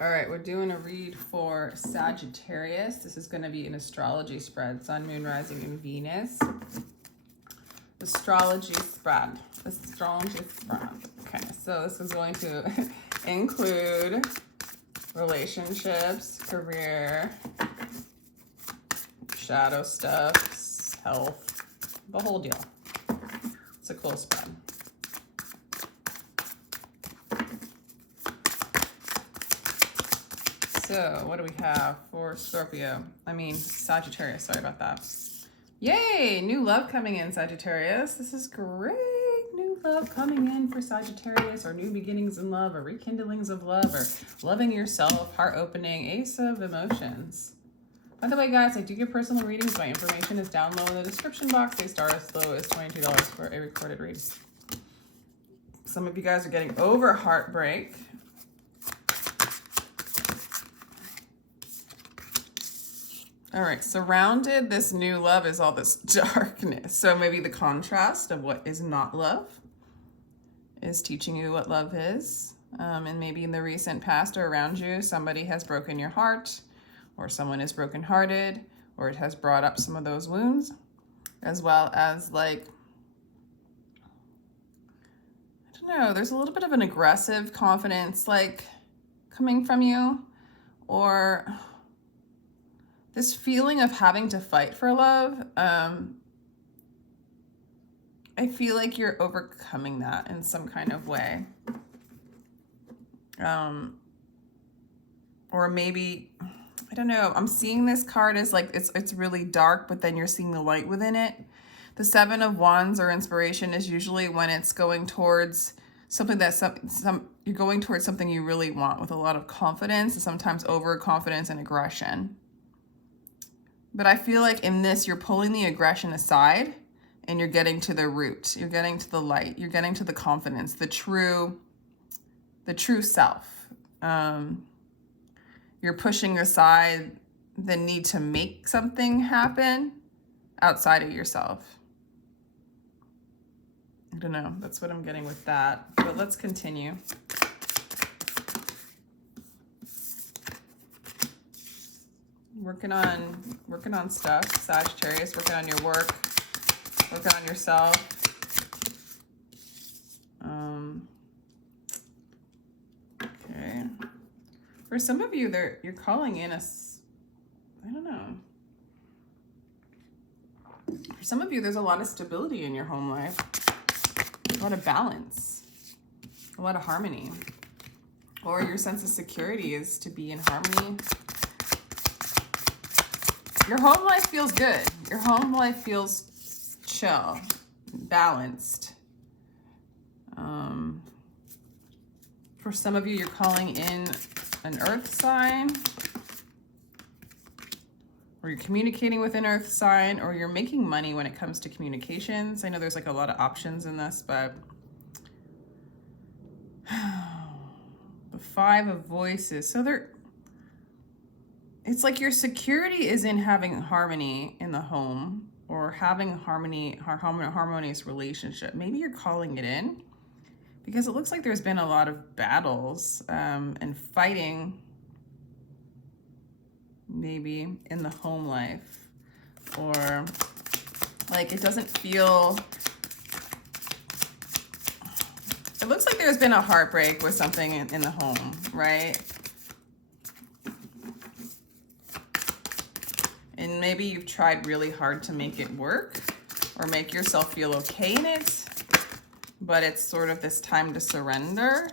All right, we're doing a read for Sagittarius. This is going to be an astrology spread, Sun, Moon, Rising, and Venus. Astrology spread. Astrology spread. Okay, so this is going to include relationships, career, shadow stuff, health, the whole deal. It's a cool spread. So what do we have for Sagittarius, sorry about that. Yay, new love coming in, Sagittarius. This is great. New love coming in for Sagittarius, or new beginnings in love, or rekindlings of love, or loving yourself, heart opening, Ace of Emotions. By the way, guys, I do give personal readings. My information is down low in the description box. They start as low as $22 for a recorded read. Some of you guys are getting over heartbreak. All right, surrounded this new love is all this darkness. So maybe the contrast of what is not love is teaching you what love is. And maybe in the recent past or around you, somebody has broken your heart, or someone is brokenhearted, or it has brought up some of those wounds, as well as like, I don't know, there's a little bit of an aggressive confidence like coming from you, or this feeling of having to fight for love. I feel like you're overcoming that in some kind of way. Or maybe, I don't know, I'm seeing this card as like, it's really dark, but then you're seeing the light within it. The Seven of Wands or inspiration is usually when it's going towards something that you're going towards something you really want with a lot of confidence, and sometimes overconfidence and aggression. But I feel like in this, you're pulling the aggression aside and you're getting to the root. You're getting to the light. You're getting to the confidence, the true self. You're pushing aside the need to make something happen outside of yourself. I don't know. That's what I'm getting with that. But let's continue. Working on stuff, Sagittarius, working on your work, working on yourself. Okay. For some of you, you're calling in I don't know. For some of you, there's a lot of stability in your home life, a lot of balance, a lot of harmony, or your sense of security is to be in harmony. Your home life feels good. Your home life feels chill, balanced. For some of you, you're calling in an earth sign, or you're communicating with an earth sign, or you're making money when it comes to communications. I know there's like a lot of options in this, but the Five of Voices. So it's like your security is in having harmony in the home, or having harmonious relationship. Maybe you're calling it in because it looks like there's been a lot of battles and fighting, maybe in the home life, or like it doesn't feel. It looks like there's been a heartbreak with something in the home, right? And maybe you've tried really hard to make it work or make yourself feel okay in it, but it's sort of this time to surrender.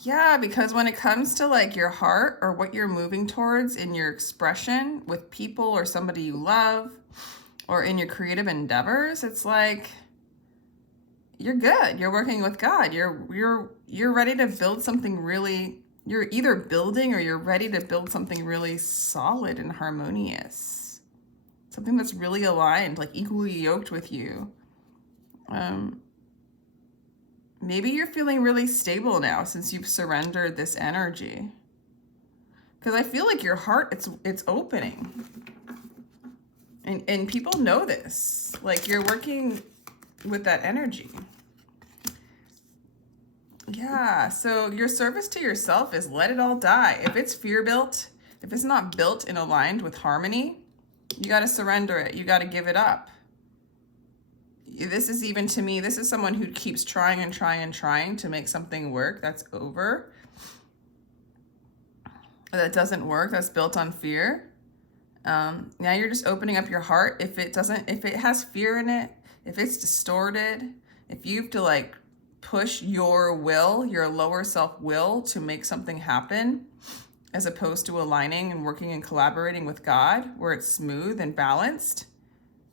Yeah, because when it comes to like your heart or what you're moving towards in your expression with people or somebody you love, or in your creative endeavors, it's like you're good. You're working with God. You're ready to build something really. You're either building or you're ready to build something really solid and harmonious. Something that's really aligned, like equally yoked with you. Maybe you're feeling really stable now since you've surrendered this energy. Because I feel like your heart, it's opening. And people know this. Like you're working with that energy. Yeah, so your service to yourself is let it all die. If it's fear built, if it's not built and aligned with harmony, you got to surrender it. You got to give it up. This is even to me, this is someone who keeps trying and trying and trying to make something work that's over, that doesn't work, that's built on fear. Now you're just opening up your heart. If it has fear in it, if it's distorted, if you have to like push your will, your lower self will to make something happen, as opposed to aligning and working and collaborating with God, where it's smooth and balanced,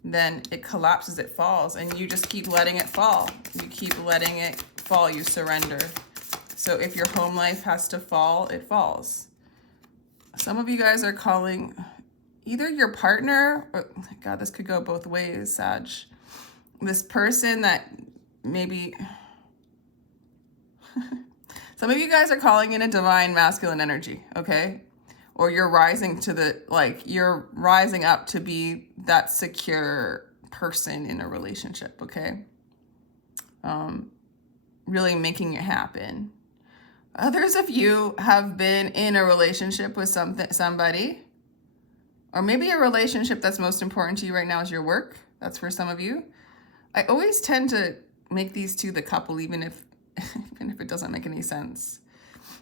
then it collapses, it falls, and you just keep letting it fall. You keep letting it fall, you surrender. So if your home life has to fall, it falls. Some of you guys are calling either your partner, or, God, this could go both ways, Sag. This person that maybe, some of you guys are calling in a divine masculine energy, okay? Or you're rising to the, like, you're rising up to be that secure person in a relationship, okay? Really making it happen. Others of you have been in a relationship with somebody, or maybe a relationship that's most important to you right now is your work. That's for some of you. I always tend to make these two the couple, even if it doesn't make any sense.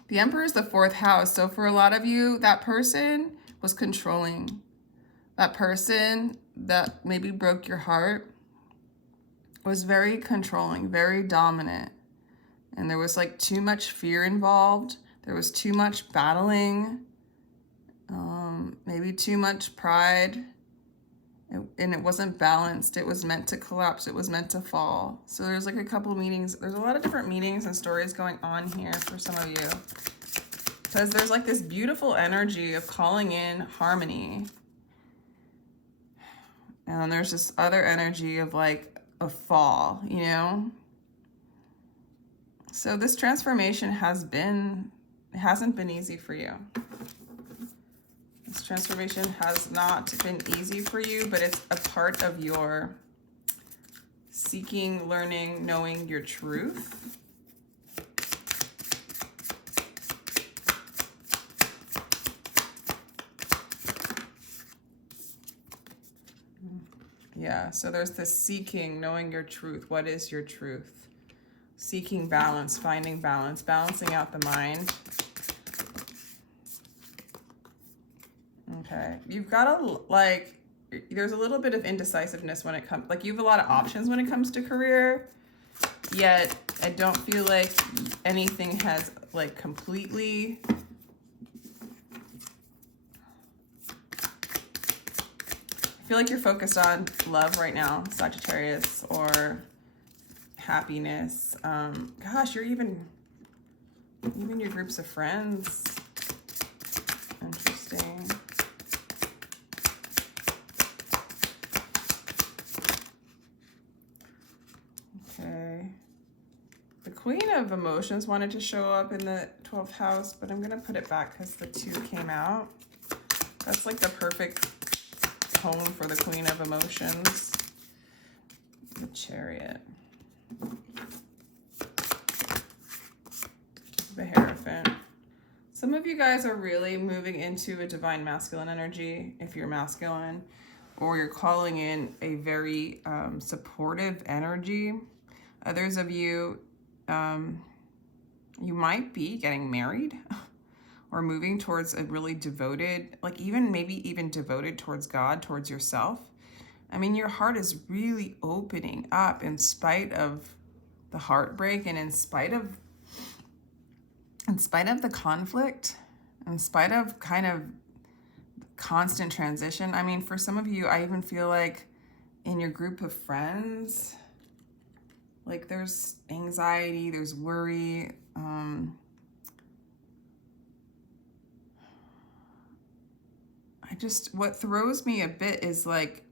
The Emperor is the 4th house. So for a lot of you, that person was controlling. That person that maybe broke your heart was very controlling, very dominant. And there was like too much fear involved. There was too much battling, maybe too much pride. And it wasn't balanced. It was meant to collapse. It was meant to fall. So there's like a couple meanings. There's a lot of different meanings and stories going on here for some of you. Because there's like this beautiful energy of calling in harmony. And there's this other energy of like a fall, you know? So this transformation hasn't been easy for you. This transformation has not been easy for you, but it's a part of your seeking, learning, knowing your truth. Yeah, so there's this seeking, knowing your truth. What is your truth? Seeking balance, finding balance, balancing out the mind. Okay, you've got to, like, there's a little bit of indecisiveness when it comes, like you have a lot of options when it comes to career, yet I don't feel like anything has like completely, I feel like you're focused on love right now, Sagittarius, or happiness. Gosh, you're even your groups of friends. Interesting. Okay. The Queen of Emotions wanted to show up in the 12th house, but I'm going to put it back because the 2 came out. That's like the perfect home for the Queen of Emotions. The Chariot. The Hierophant. Some of you guys are really moving into a divine masculine energy if you're masculine, or you're calling in a very supportive energy. Others of you, you might be getting married or moving towards a really devoted, like maybe even devoted towards God, towards yourself. I mean, your heart is really opening up in spite of the heartbreak and in spite of the conflict, in spite of kind of constant transition. I mean, for some of you, I even feel like in your group of friends, like there's anxiety, there's worry. What throws me a bit is like,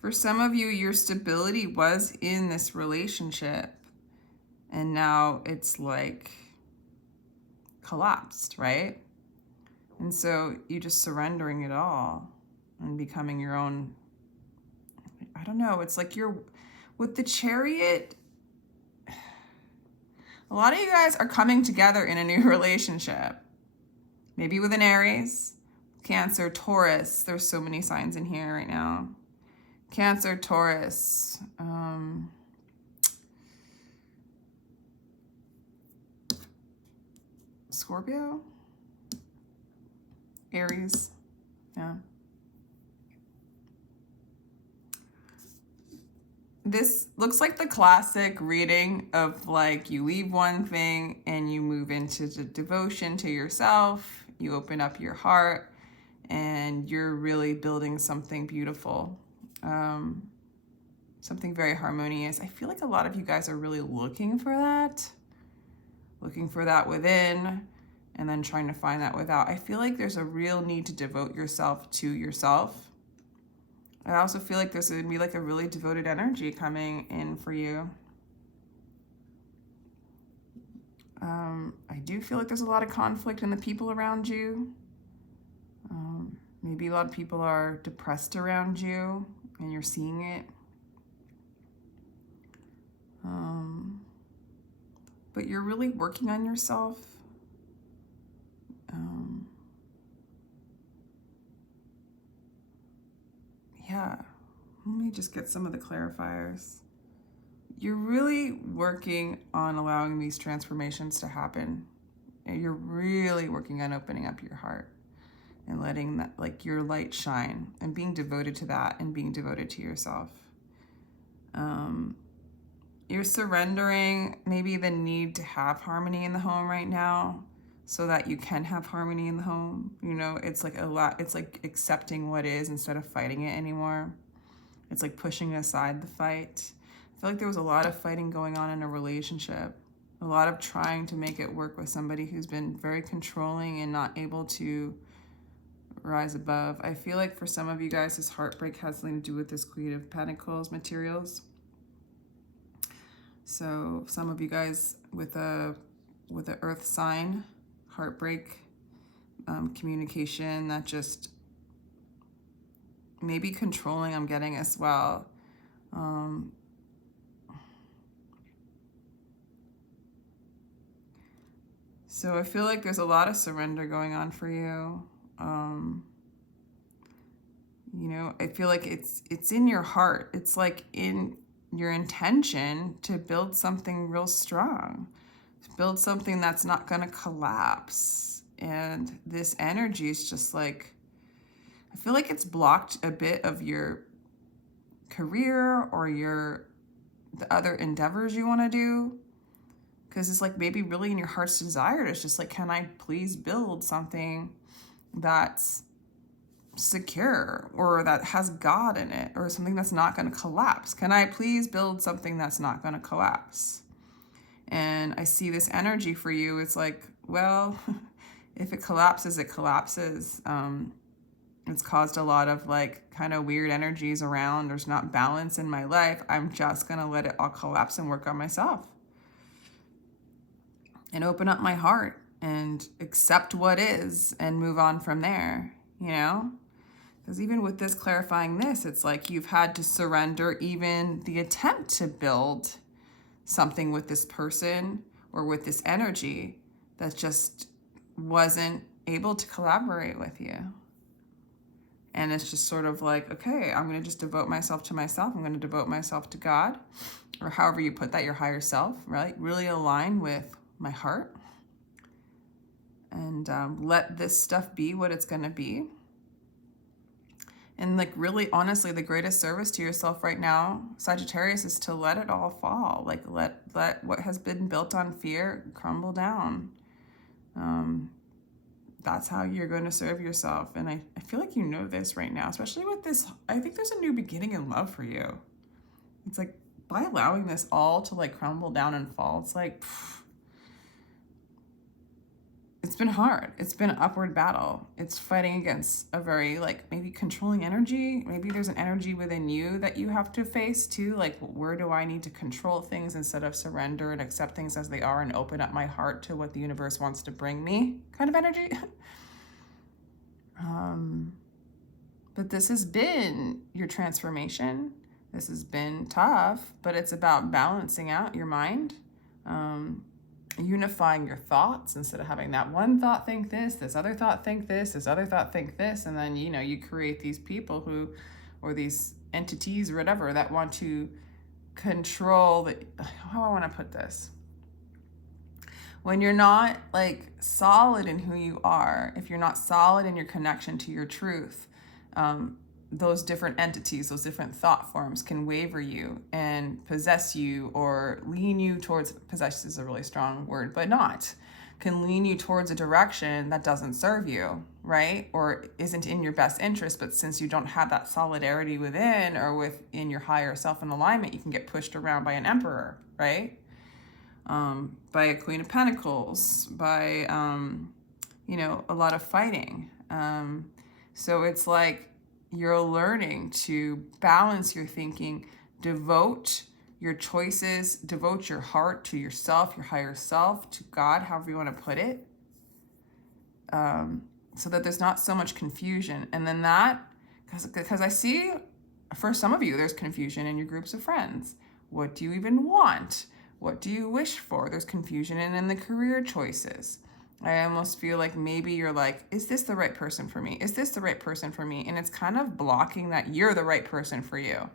for some of you, your stability was in this relationship and now it's like collapsed, right? And so you just surrendering it all and becoming your own I don't know, it's like you're, with the Chariot, a lot of you guys are coming together in a new relationship. Maybe with an Aries, Cancer, Taurus. There's so many signs in here right now. Cancer, Taurus, Scorpio, Aries, yeah. This looks like the classic reading of like you leave one thing and you move into the devotion to yourself, you open up your heart, and you're really building something beautiful, something very harmonious. I feel like a lot of you guys are really looking for that within, and then trying to find that without. I feel like there's a real need to devote yourself to yourself. I also feel like there's going to be like a really devoted energy coming in for you. I do feel like there's a lot of conflict in the people around you. Maybe a lot of people are depressed around you and you're seeing it. But you're really working on yourself. Yeah, let me just get some of the clarifiers. You're really working on allowing these transformations to happen. And you're really working on opening up your heart and letting that, like, your light shine, and being devoted to that and being devoted to yourself. You're surrendering maybe the need to have harmony in the home right now so that you can have harmony in the home. You know, it's like it's like accepting what is instead of fighting it anymore. It's like pushing aside the fight. I feel like there was a lot of fighting going on in a relationship, a lot of trying to make it work with somebody who's been very controlling and not able to rise above. I feel like for some of you guys, this heartbreak has something to do with this Queen of Pentacles materials. So some of you guys with a earth sign, heartbreak, communication that just maybe controlling, I'm getting as well. So I feel like there's a lot of surrender going on for you. You know, I feel like it's in your heart. It's like in your intention to build something real strong, to build something that's not going to collapse. And this energy is just like, I feel like it's blocked a bit of your career or the other endeavors you want to do. Because it's like maybe really in your heart's desire, it's just like, can I please build something that's secure or that has God in it, or something that's not going to collapse? Can I please build something that's not going to collapse? And I see this energy for you. It's like, well, if it collapses, it collapses. It's caused a lot of like kind of weird energies around. There's not balance in my life. I'm just going to let it all collapse and work on myself and open up my heart and accept what is and move on from there, you know? Because even with this clarifying this, it's like you've had to surrender even the attempt to build something with this person or with this energy that just wasn't able to collaborate with you. And it's just sort of like, okay, I'm going to just devote myself to myself. I'm going to devote myself to God, or however you put that, your higher self, right? Really align with my heart and let this stuff be what it's going to be. And like really, honestly, the greatest service to yourself right now, Sagittarius, is to let it all fall. Like let what has been built on fear crumble down. That's how you're going to serve yourself. And I feel like you know this right now, especially with this. I think there's a new beginning in love for you. It's like by allowing this all to like crumble down and fall, it's like, it's been hard. It's been an upward battle. It's fighting against a very like maybe controlling energy. Maybe there's an energy within you that you have to face too. Like, where do I need to control things instead of surrender and accept things as they are and open up my heart to what the universe wants to bring me, kind of energy. But this has been your transformation. This has been tough, but it's about balancing out your mind, unifying your thoughts instead of having that one thought think this other thought think this other thought think this, and then, you know, you create these people who, or these entities or whatever, that want to control the, how I want to put this. When you're not like solid in who you are, if you're not solid in your connection to your truth, those different entities, those different thought forms can waver you and possess you, or lean you towards, possess is a really strong word, but not, can lean you towards a direction that doesn't serve you, right? Or isn't in your best interest, but since you don't have that solidarity within or within your higher self in alignment, you can get pushed around by an emperor, right? By a Queen of Pentacles, by, you know, a lot of fighting. So it's like, you're learning to balance your thinking, devote your choices, devote your heart to yourself, your higher self, to God, however you want to put it, so that there's not so much confusion. And then that, because I see, for some of you, there's confusion in your groups of friends. What do you even want? What do you wish for? There's confusion in the career choices. I almost feel like maybe you're like, is this the right person for me? Is this the right person for me? And it's kind of blocking that you're the right person for you,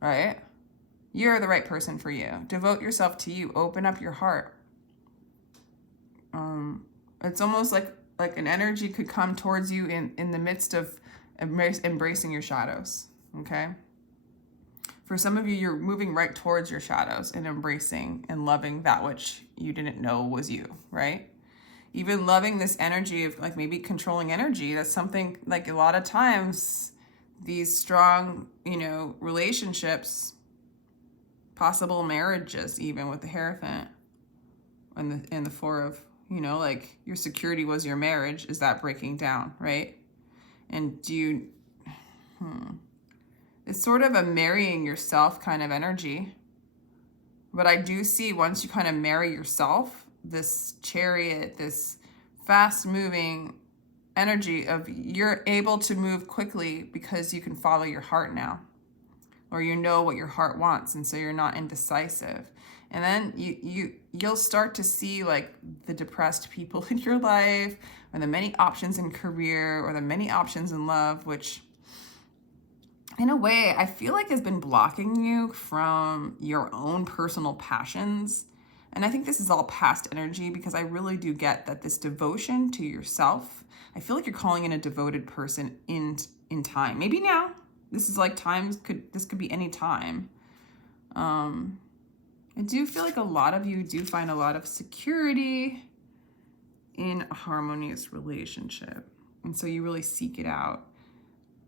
right? You're the right person for you. Devote yourself to you. Open up your heart. It's almost like an energy could come towards you in the midst of embracing your shadows, okay? For some of you, you're moving right towards your shadows and embracing and loving that which you didn't know was you, right? Even loving this energy of like maybe controlling energy. That's something like a lot of times these strong, you know, relationships, possible marriages, even with the Hierophant and the Four of, you know, like your security was your marriage. Is that breaking down, right? And do you, it's sort of a marrying yourself kind of energy. But I do see once you kind of marry yourself, this chariot, this fast moving energy of you're able to move quickly because you can follow your heart now, or you know what your heart wants, and so you're not indecisive. And then you'll start to see like the depressed people in your life, or the many options in career, or the many options in love, which in a way I feel like has been blocking you from your own personal passions. And I think this is all past energy, because I really do get that this devotion to yourself, I feel like you're calling in a devoted person in time. Maybe now. This is like this could be any time. I do feel like a lot of you do find a lot of security in a harmonious relationship. And so you really seek it out.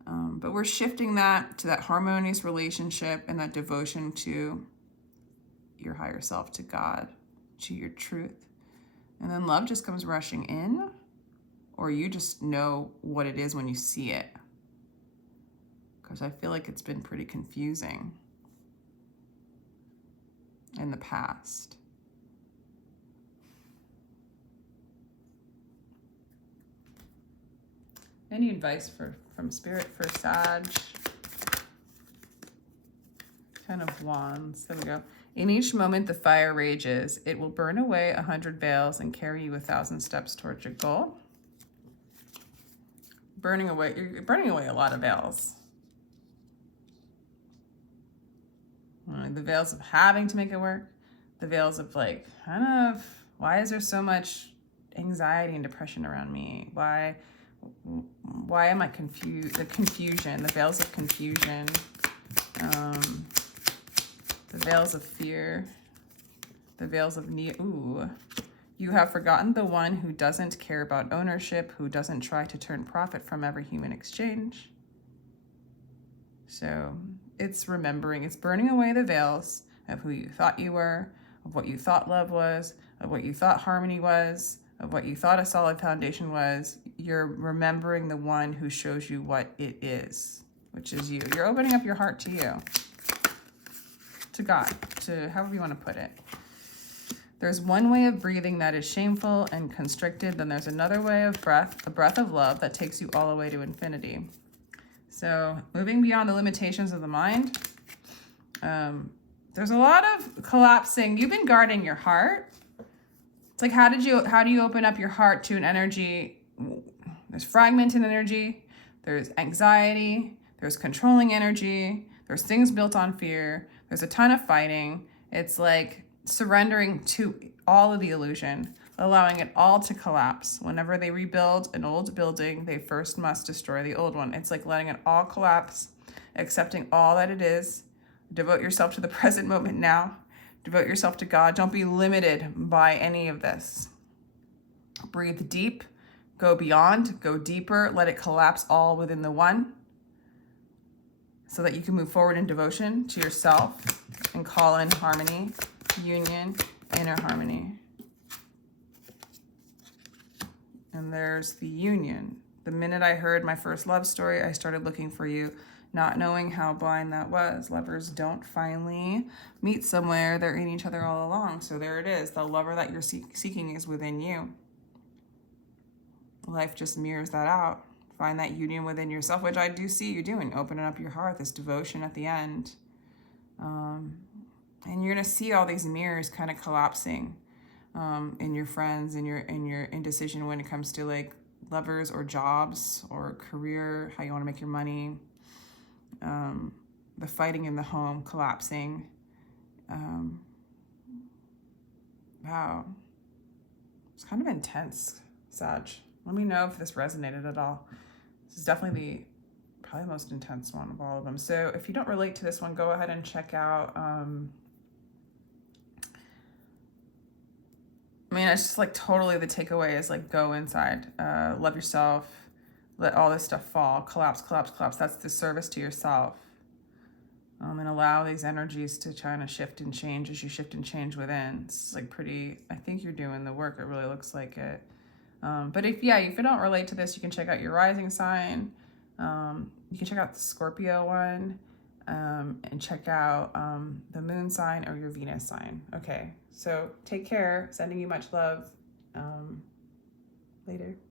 But we're shifting that to that harmonious relationship and that devotion to your higher self, to God, to your truth. And then love just comes rushing in, or you just know what it is when you see it. Because I feel like it's been pretty confusing in the past. Any advice from Spirit for Sag? Ten of Wands. There we go. In each moment the fire rages. It will burn away 100 veils and carry you 1,000 steps towards your goal. You're burning away a lot of veils. The veils of having to make it work. The veils of like, kind of, why is there so much anxiety and depression around me? Why am I confused? The confusion, the veils of confusion. The veils of fear, the veils of need. Ooh, you have forgotten the one who doesn't care about ownership, who doesn't try to turn profit from every human exchange. So it's remembering, it's burning away the veils of who you thought you were, of what you thought love was, of what you thought harmony was, of what you thought a solid foundation was. You're remembering the one who shows you what it is, which is you. You're opening up your heart to you. To God, to however you want to put it. There's one way of breathing that is shameful and constricted. Then there's another way of breath, a breath of love that takes you all the way to infinity. So moving beyond the limitations of the mind. There's a lot of collapsing. You've been guarding your heart. It's like, how do you open up your heart to an energy? There's fragmented energy. There's anxiety. There's controlling energy. There's things built on fear. There's a ton of fighting. It's like surrendering to all of the illusion, allowing it all to collapse. Whenever they rebuild an old building, they first must destroy the old one. It's like letting it all collapse, accepting all that it is. Devote yourself to the present moment now. Devote yourself to God. Don't be limited by any of this. Breathe deep, go beyond, go deeper, let it collapse all within the one so that you can move forward in devotion to yourself and call in harmony, union, inner harmony. And there's the union. The minute I heard my first love story, I started looking for you, not knowing how blind that was. Lovers don't finally meet somewhere. They're in each other all along. So there it is. The lover that you're seeking is within you. Life just mirrors that out. Find that union within yourself, which I do see you doing. Opening up your heart, this devotion at the end. And you're going to see all these mirrors kind of collapsing in your friends, in your indecision when it comes to like lovers or jobs or career, how you want to make your money. The fighting in the home collapsing. Wow. It's kind of intense, Sag. Let me know if this resonated at all. This is definitely probably the most intense one of all of them. So if you don't relate to this one, go ahead and check out, I mean, it's just like totally the takeaway is like go inside, love yourself, let all this stuff fall, collapse, collapse, collapse. That's the service to yourself. And allow these energies to try to shift and change as you shift and change within. It's like pretty, I think you're doing the work. It really looks like it. But if you don't relate to this, you can check out your rising sign. You can check out the Scorpio one, and check out the moon sign or your Venus sign. Okay, so take care. Sending you much love. Later.